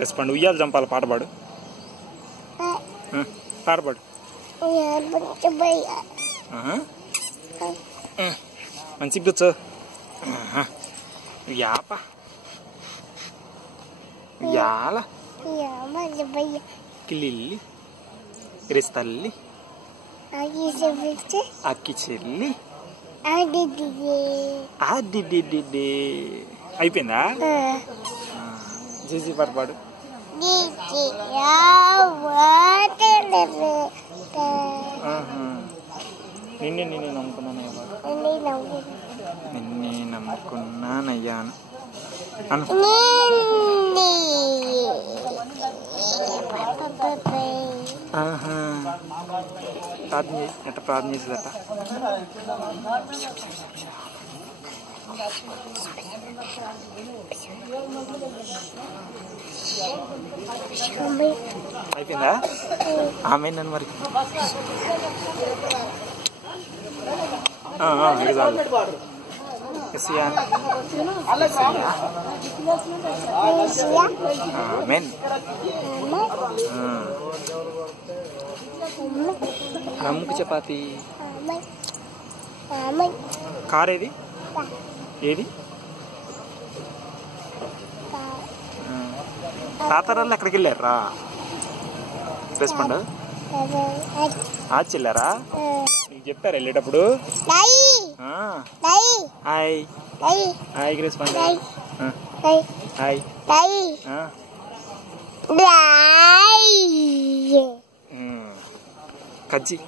respond ఉయ్యాలు చంపాలి పాట పాడు పాట పాడు మంచి కూర్చో యాప యాల కిల్లి క్రిస్తల్లి అక్కి చెల్లి అయిపోయిందా జీజీ పాట పాడు నిన్నే నమ్ముకున్నానయ్యాను అను ప్రార్థన ఎట్ట ప్రార్థన చేసేదట అయిపోయిందా ఆమె నన్ను మరి నమ్ముకు చపాతి కార్ ఏది ఏది తాతారాళ్ళు ఎక్కడికి వెళ్ళారా రెస్పాండ్ చెల్లారా నీకు చెప్పారు వెళ్ళేటప్పుడు హాయ్ హాయ్ రెస్పాండ్ హాయ్ కజ్జి